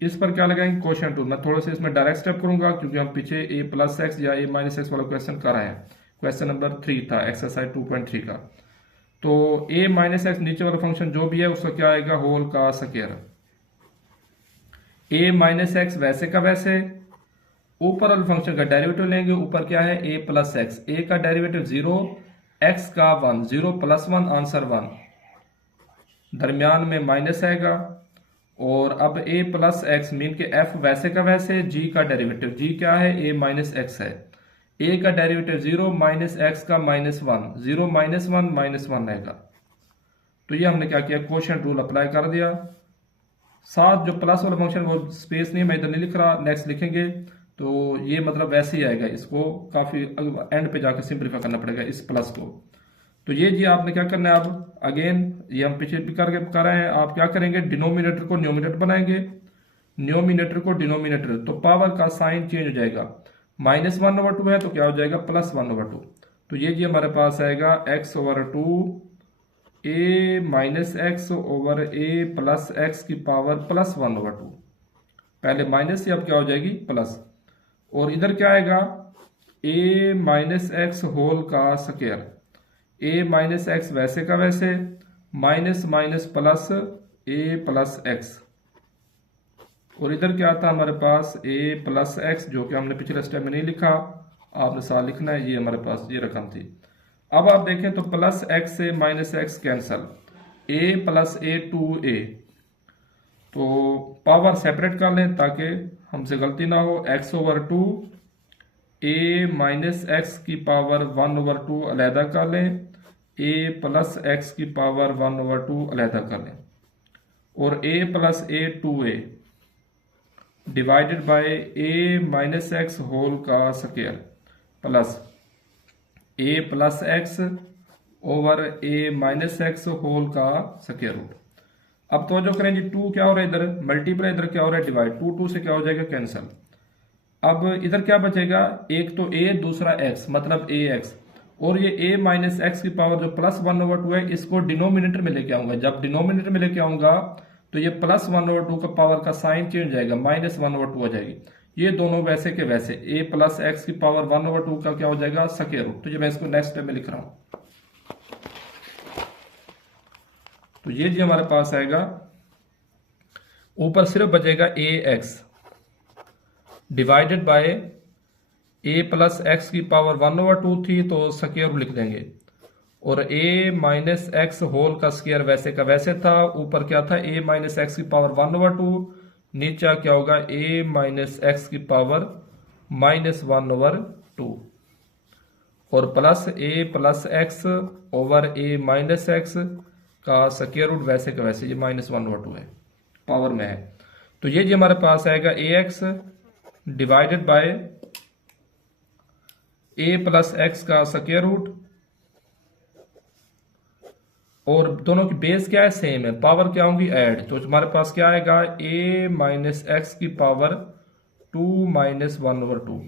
इस पर क्या लगाएंगे कोशेंट रूल। मैं थोड़ा सा इसमें डायरेक्ट स्टेप करूंगा क्योंकि हम पीछे a प्लस एक्स या a माइनस एक्स वाला क्वेश्चन कर रहे हैं, क्वेश्चन नंबर 3 था एक्सरसाइज 2.3 का। तो a माइनस एक्स नीचे वाला फंक्शन जो भी है उसका क्या आएगा होल का स्क्वायर, a माइनस एक्स वैसे का वैसे, ऊपर वाले फंक्शन का डेरिवेटिव लेंगे, ऊपर क्या है a प्लस एक्स, a का डेरिवेटिव 0, x का 1, 0 प्लस 1 आंसर 1, दरमियान में माइनस आएगा। और अब a प्लस एक्स मीन के f वैसे का वैसे, g का डेरिवेटिव, g क्या है a माइनस एक्स है, a का डेरिवेटिव 0 माइनस एक्स का माइनस 1, 0 माइनस 1 माइनस 1 आएगा। तो ये हमने क्या किया कोशेंट रूल अप्लाई कर दिया। साथ जो प्लस वाला फंक्शन वो स्पेस नहीं, मैं इधर नहीं लिख रहा, नेक्स्ट लिखेंगे। तो ये मतलब वैसे ही आएगा, इसको काफी एंड पे जाकर सिंप्लीफाई करना पड़ेगा इस प्लस को। तो ये जी आपने क्या करना है, अब अगेन ये हम पीछे भी करके कर रहे हैं, आप क्या करेंगे डिनोमिनेटर को न्यूमिनेटर बनाएंगे, न्यूमिनेटर को डिनोमिनेटर, तो पावर का साइन चेंज हो जाएगा, माइनस 1/2 है तो क्या हो जाएगा प्लस 1/2। तो ये जी हमारे पास आएगा x/2 a minus x over a plus x की पावर प्लस 1/2, पहले माइनस से अब क्या हो जाएगी प्लस, और इधर क्या आएगा a माइनस एक्स होल का स्क्वायर, a माइनस एक्स वैसे का वैसे, minus minus plus a plus x, और इधर क्या था हमारे पास a प्लस एक्स, जो कि हमने पिछले स्टेप में नहीं लिखा, आपने साथ लिखना है, ये हमारे पास ये रकम थी। अब आप देखें तो प्लस एक्स से minus x cancel, a plus a 2a, तो पावर सेपरेट कर लें ताकि हमसे गलती ना हो, x/2 a माइनस एक्स की पावर 1/2 अलहदा कर लें, a प्लस एक्स की पावर 1/2 अलहदा कर लें, और a plus a 2a divided by a minus x whole का square plus a plus x over a minus x whole का स्क्वायर रूट। अब तो जो करें जी 2 क्या हो रहा है इधर मल्टीप्लाई, इधर क्या हो रहा है डिवाइड, 2 से क्या हो जाएगा कैंसिल। अब इधर क्या बचेगा, एक तो a दूसरा x मतलब ax, और ये a माइनस एक्स की पावर जो प्लस 1/2 है इसको डिनोमिनेटर में लेके आऊंगा। जब डिनोमिनेटर में लेके आऊंगा तो ये प्लस 1/2 का पावर का साइन चेंज हो जाएगा, माइनस 1/2 हो जाएगी। ये दोनों वैसे के वैसे, a प्लस एक्स की पावर 1/2 का क्या हो जाएगा स्क्वायर रूट। तो ये मैं इसको नेक्स्ट स्टेप में लिख रहा हूं। तो ये जी हमारे पास आएगा, ऊपर सिर्फ बचेगा ax divided by a plus x की पावर 1/2 थी तो स्क्वायर लिख देंगे, और a माइनस एक्स होल का स्क्वायर वैसे का वैसे था, ऊपर क्या था a माइनस एक्स की पावर 1/2, नीचे क्या होगा a माइनस एक्स की पावर माइनस 1/2, और plus a plus x over a minus x का स्क्वायर रूट वैसे का वैसे, ये माइनस 1/2 है पावर में है। तो ये जी हमारे पास आएगा ax divided by a plus x का स्क्वायर रूट, और दोनों की बेस क्या है, सेम है, पावर क्या होंगी, ऐड, तो हमारे पास क्या आएगा, ए माइनस एक्स की पावर 2 माइनस 1/2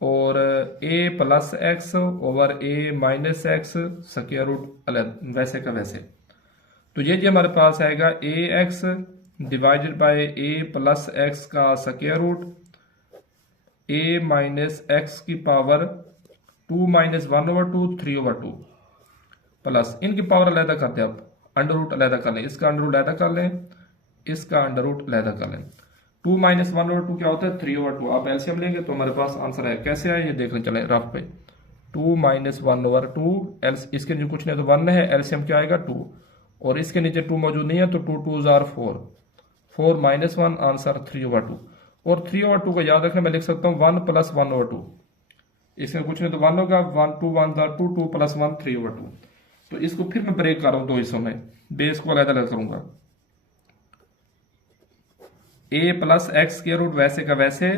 और a plus x over a minus x square root वैसे का वैसे। तो ये हमारे पास आएगा a x divided by a plus x का square root, a minus x की पावर 2 माइनस 1/2 3/2 प्लस, इनकी पावर अलहदा करते हैं, अब अंडर रूट अलहदा कर लें, इसका अंडर रूट अलहदा कर लें, इसका अंडर रूट अलहदा कर लें। 2 माइनस 1/2 क्या होता है, 3/2। आप एलसीएम लेंगे तो हमारे पास आंसर है, कैसे है ये देख लें चले रफ पे। 2 माइनस 1/2, इसके नीचे कुछ नहीं तो 1 है, एलसीएम क्या आएगा 2, और इसके नीचे 2 मौजूद नहीं है तो 2 2 जार 4, 4 माइनस 1 आंसर 3/2। और 3/2 को याद रखना, मैं लिख सकता हूँ 1 प्लस 1/2, इसमें कुछ नहीं तो 1 होगा, 1 2 1 जार 2, 2 प्लस 1 3/2। तो इसको फिर मैं ब्रेक कर रहा हूं दो हिस्सों में, बेस को अलग अलग करूंगा, ए प्लस एक्स के रूट वैसे का वैसे,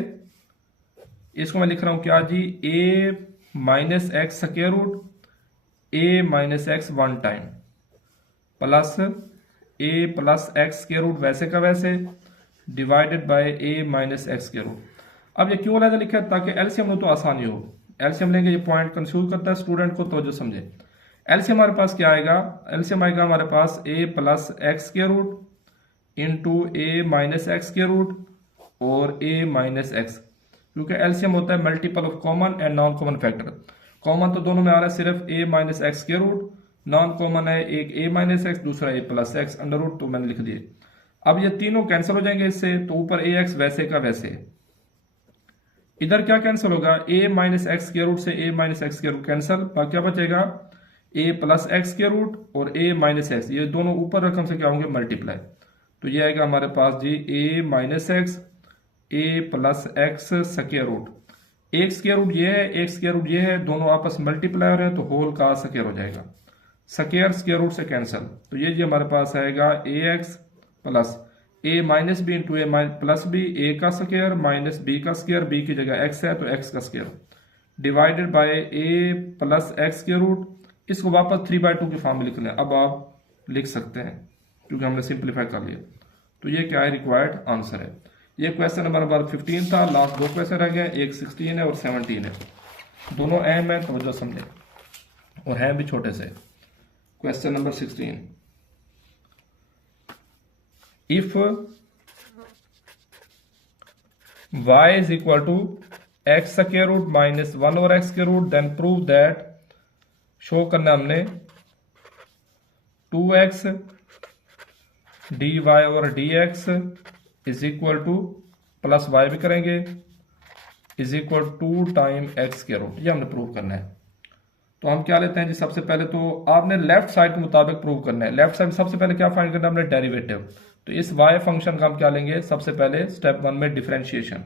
इसको मैं लिख रहा हूं क्या जी, ए minus x square root a minus x 1 time plus A plus x के रूट वैसे का वैसे divided by A minus x के रूट। अब ये क्यों अलग लिखा है, ताकि एलसीएम लो तो आसानी हो, एलसीएम लेंगे ये पॉइंट कंफ्यूज करता है स्टूडेंट को, तो जो समझे। एलसीएम हमारे पास क्या आएगा, एलसीएम आएगा हमारे पास ए प्लस एक्स के रूट इंटू ए माइनस एक्स के रूट और ए माइनस एक्स, क्योंकि एलसीएम होता है multiple of common and non common factor. Common तो दोनों में आ रहा है सिर्फ ए माइनस एक्स के रूट, नॉन कॉमन है एक ए माइनस एक्स दूसरा ए प्लस एक्स अंडर रूट, तो मैंने लिख दिए। अब ये तीनों कैंसिल हो जाएंगे इससे, तो ऊपर ए एक्स वैसे का वैसे, इधर क्या कैंसिल होगा, ए माइनस एक्स के रूट से ए माइनस एक्स के रूट कैंसिल, बाकी क्या बचेगा, ए प्लस एक्स के रूट और ए माइनस एक्स, ये दोनों ऊपर रकम से क्या होंगे, मल्टीप्लाई। तो ये आएगा हमारे पास जी ए माइनस एक्स ए प्लस एक्स स्क्वायर रूट, एक स्क्वायर रूट ये है एक स्क्वायर रूट ये है, दोनों आपस मल्टीप्लाई हो रहे हैं तो होल का स्क्वायर हो जाएगा, स्क्वायर रूट से कैंसिल। तो ये जी हमारे पास आएगा a x plus A minus B into A plus b, a का स्क्वायर माइनस बी का स्क्वायर, बी की जगह एक्स है तो एक्स का square divided by a plus x के रूट, इसको वापस 3/2 की फॉर्म में लिख लें, अब आप लिख सकते हैं क्योंकि हमने सिंप्लीफाई कर लिया। तो ये क्या है, रिक्वायर्ड आंसर है। ये क्वेश्चन नंबर 15 था, लास्ट दो क्वेश्चन रह गए, एक 16 है और 17 है, दोनों अहम है, तो समझे, और हैं भी छोटे से। Question number 16, if y is equal to x square root minus 1 over x के root, then prove that, show करना हमने 2x dy over dx is equal to plus y भी करेंगे इज इक्वल 2 टाइम x के रूट, ये हमने प्रूव करना है। तो हम क्या लेते हैं जी, सबसे पहले तो आपने लेफ्ट साइड के मुताबिक प्रूव करना है। लेफ्ट साइड सबसे पहले क्या फाइंड करना है, हमने डेरिवेटिव। तो इस y फंक्शन का हम क्या लेंगे, सबसे पहले स्टेप 1 में differentiation,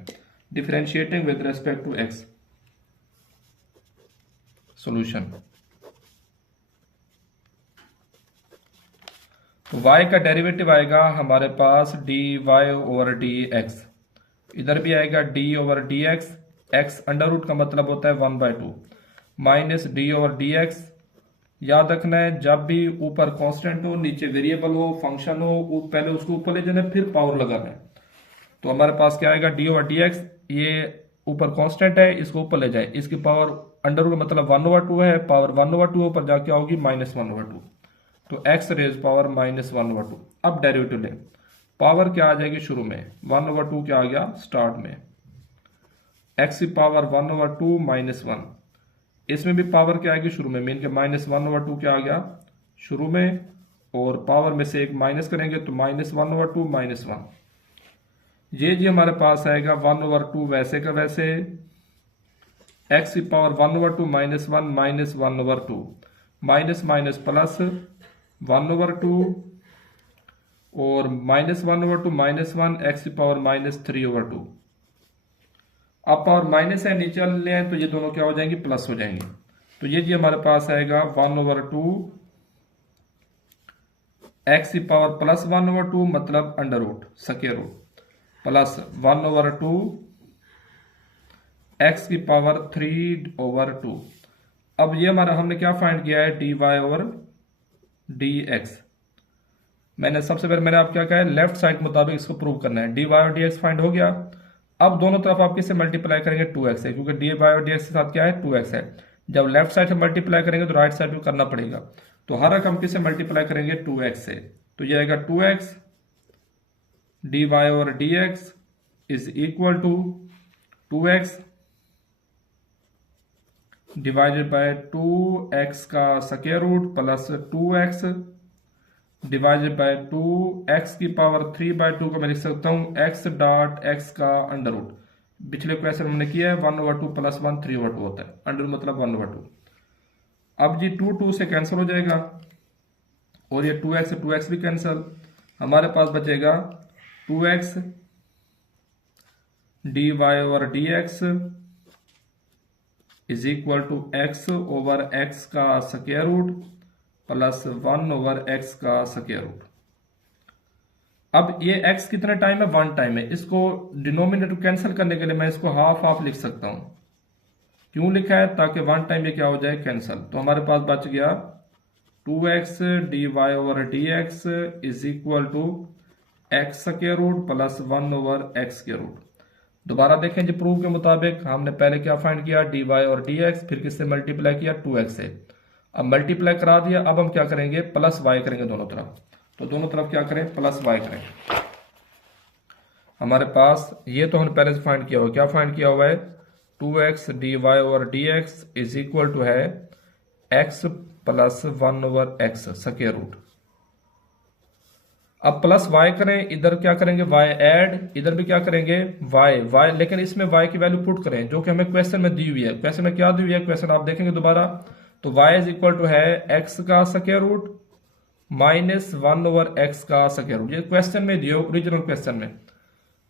differentiating with respect to x, solution. तो y का डेरिवेटिव आएगा हमारे पास dy ओवर dx, इधर भी आएगा d over dx, x under root का मतलब होता है 1/2 माइनस d ओवर dx। याद रखना है जब भी ऊपर कांस्टेंट हो नीचे वेरिएबल हो फंक्शन हो, पहले उसको ऊपर ले जाना फिर पावर लगाना है। तो हमारे पास क्या आएगा d ओवर dx, ये ऊपर कांस्टेंट है इसको ऊपर ले जाए, इसकी पावर अंडर रूट मतलब 1/2 है, पावर 1/2 ऊपर जाके आओगी -1/2, तो x रेज पावर -1/2। अब डेरिवेटिव लें, पावर क्या आ जाएगी शुरू में 1/2 क्या आ गया स्टार्ट में, x की पावर 1/2 -1, इसमें भी पावर क्या आएगी शुरू में, मीन के -1/2 क्या आ गया शुरू में, और पावर में से एक माइनस करेंगे तो -1/2 -1। ये जी हमारे पास आएगा 1/2 वैसे का वैसे, x की पावर 1/2 -1 -1/2, माइनस माइनस प्लस 1/2 और -1/2 -1 x की पावर -3/2। अब पावर माइनस है नीचे ले आए तो ये दोनों क्या हो जाएंगे, प्लस हो जाएंगे। तो ये जी हमारे पास आएगा 1/2 x की पावर प्लस 1/2 मतलब under root square root plus 1/2 x की पावर 3/2। अब ये हमारा हमने क्या फाइंड किया है, dy ओवर dx। मैंने सबसे पहले मैंने आप क्या कहा है, लेफ्ट साइड के मुताबिक इसको प्रूव करना है। dy और dx फाइंड हो गया। अब दोनों तरफ आप किससे मल्टीप्लाई करेंगे, 2x है, क्योंकि dy और dx के साथ क्या है, 2x है। जब लेफ्ट साइड से मल्टीप्लाई करेंगे तो राइट साइड भी करना पड़ेगा। तो हर रकम किससे मल्टीप्लाई करेंगे, 2x से। तो ये आएगा 2x dy over dx is equal to 2x divided by 2x का square root plus 2x divided by 2x की पावर 3/2 को मैं लिख सकता हूं x डॉट x का अंडर रूट। पिछले क्वेश्चन हमने किया है 1/2 प्लस 1 3/2 होता है, अंडर मतलब 1/2। अब जी 2 से कैंसिल हो जाएगा और ये 2x भी कैंसिल। हमारे पास बचेगा 2x dy over dx is equal to x over x का square root plus 1 over x का स्क्वायर रूट। अब ये x कितने टाइम है, 1 टाइम है। इसको डिनोमिनेटर कैंसिल करने के लिए मैं इसको हाफ हाफ लिख सकता हूं। क्यों लिखा है, ताकि 1 टाइम ये क्या हो जाए, कैंसिल। तो हमारे पास बच गया 2x dy over dx is equal to x square root plus 1 over x square root. दोबारा देखें जी, प्रूफ के मुताबिक हमने पहले क्या फाइंड किया, dy और dx, फिर किससे मल्टीप्लाई किया, 2x से। अब मल्टीप्लाई करा दिया, अब हम क्या करेंगे, प्लस y करेंगे दोनों तरफ। तो दोनों तरफ क्या करें, प्लस y करें। हमारे पास ये तो हमने पहले से फाइंड किया हुआ, क्या फाइंड किया हुआ है, 2x dy over dx is equal to है x plus 1 over x square root. अब प्लस y करें, इधर क्या करेंगे, y ऐड, इधर भी क्या करेंगे, y, लेकिन इसमें y की वैल्यू पुट करें जो कि हमें क्वेश्चन में दी हुई है। क्वेश्चन में क्या दी हुई है, क्वेश्चन आप देखेंगे दोबारा, तो y इज इक्वल टू है x का square root minus 1 over x का स्क्वायर रूट। ये क्वेश्चन में दिए, ओरिजिनल क्वेश्चन में।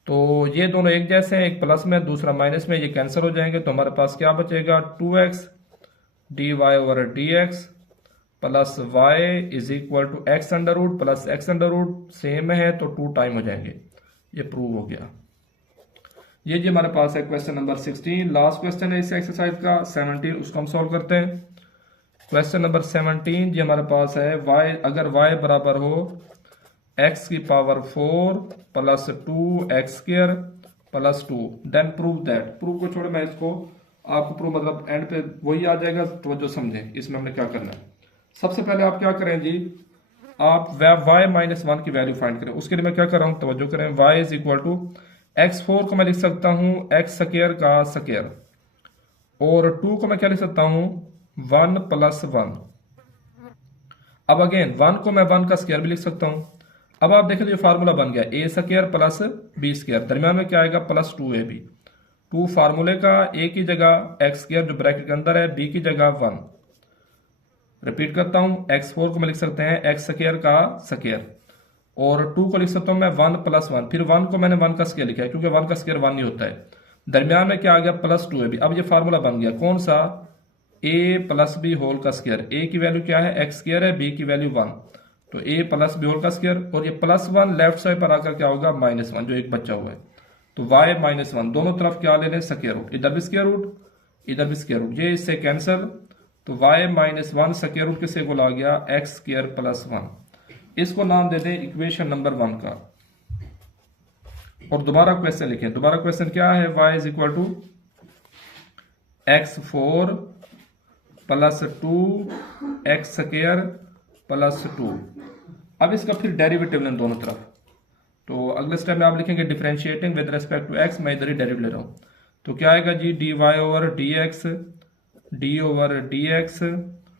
तो ये दोनों एक जैसे हैं, एक प्लस में दूसरा माइनस में, ये कैंसिल हो जाएंगे। तो हमारे पास क्या बचेगा, 2x dy over dx plus y is equal to x under root plus x under root, same है तो 2 टाइम हो जाएंगे। ये प्रूव हो गया। ये जी हमारे पास है क्वेश्चन नंबर 16। लास्ट क्वेश्चन है इस एक्सरसाइज का 17, उसको हम सॉल्व करते हैं। क्वेश्चन नंबर 17 जी हमारे पास है, y अगर y बराबर हो x की power 4 plus 2x square plus 2 then prove that. Prove को छोड़े मैं इसको आपको प्रूव मतलब एंड पे वही आ जाएगा, तो जो समझें इसमें हमने क्या करना है। सबसे पहले आप क्या करें जी, आप y माइनस 1 की वैल्यू फाइंड करें। उसके लिए मैं क्या कर रहा हूं, तवज्जो करें, y is equal to x4 को मैं लिख सकता हूं x स्क्वायर का स्क्वायर, और 2 को मैं क्या लिख सकता हूं 1 प्लस 1। अब अगेन 1 को मैं 1 का स्क्वायर भी लिख सकता हूं। अब आप देखें तो ये फार्मूला बन गया a square plus b square, दरमियान में क्या आएगा प्लस 2ab। 2 फार्मूले का, a की जगह x स्क्वायर जो ब्रैकेट के अंदर है, b की जगह 1। रिपीट करता हूं, x4 को मैं लिख सकते हैं x स्क्वायर का स्क्वायर, और 2 को लिख सकता हूं मैं 1 प्लस 1। फिर 1 को मैंने 1 का स्क्वायर लिखा है, क्योंकि 1 का स्क्वायर 1 ही होता है। दरमियान में क्या आ गया प्लस 2ab। अब ये फार्मूला बन गया कौन सा, a प्लस b होल का स्क्वायर। a की वैल्यू क्या है, x स्क्वायर है, b की वैल्यू 1, तो a प्लस b होल का स्क्वायर, और ये प्लस 1 लेफ्ट साइड पर आकर क्या होगा माइनस 1, जो एक बचा हुआ है। तो y माइनस 1, दोनों तरफ क्या ले लें स्क्वायर रूट, इधर भी स्क्वायर रूट इधर भी स्क्वायर रूट, ये इससे कैंसिल। तो y माइनस 1 स्क्वायर रूट किससे को आ गया, x स्क्वायर प्लस 1। इसको नाम दे दें इक्वेशन नंबर 1 का। और दोबारा क्वेश्चन लिखें। दोबारा क्वेश्चन क्या है, y is equal to x4 plus 2x square plus 2। अब इसका फिर डेरिवेटिव लें दोनों तरफ। तो अगले स्टेप में आप लिखेंगे differentiating with respect to x, मैं इधर ही डेरिवेटिव ले रहा हूं। तो क्या आएगा जी, dy over dx d over dx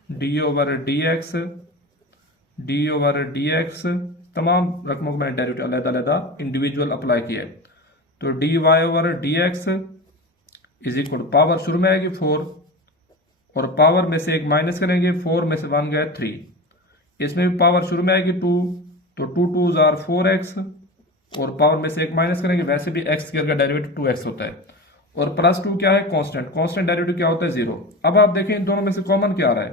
d over dx d over dx, तमाम रकमों को मैंने डेरिवेटिव अलग-अलग इंडिविजुअल अप्लाई किया है। तो dy over dx is equal to, power शुरू में आएगी 4 और पावर में से एक माइनस करेंगे, 4 में से 1 गया 3। इसमें भी पावर शुरू में आएगी 2, तो 2 2s आर 4x, और पावर में से एक माइनस करेंगे, वैसे भी x स्क्वायर का डेरिवेटिव 2x होता है। और प्लस 2 क्या है, कांस्टेंट, कांस्टेंट डेरिवेटिव क्या होता है 0। अब आप देखें इन दोनों में से कॉमन क्या आ रहा है,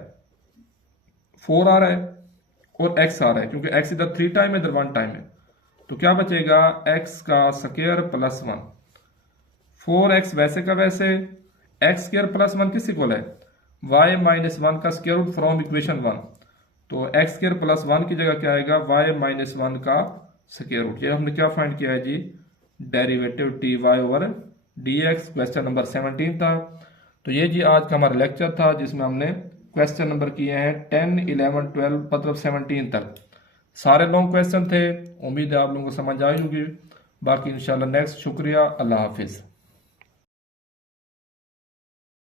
4 आ रहा है और x आ रहा है, क्योंकि x इधर 3 टाइम है इधर 1 टाइम है। तो क्या बचेगा, x का स्क्वायर प्लस 1, 4x वैसे का वैसे एक्स स्क्र प्लस वन किस इक्वल है वाई माइनस वन का square root from equation one. तो एक्स स्क्र प्लस वन की जगह क्या आएगा वाई माइनस वन का स्क्र रूट। ये हमने क्या फाइंड किया है जी derivative d y over d x. Question number 17 था। तो ये जी आज का हमारा लेक्चर था जिसमें हमने क्वेश्चन नंबर किए हैं 10, 11, 12 मतलब 17 तक। सारे लॉन्ग क्वेश्चन थे। उम्मीद है आप लोगों को समझ आई होगी। बाकी इंशाल्लाह नेक्स्ट। शुक्रिया। अल्लाह हाफिज।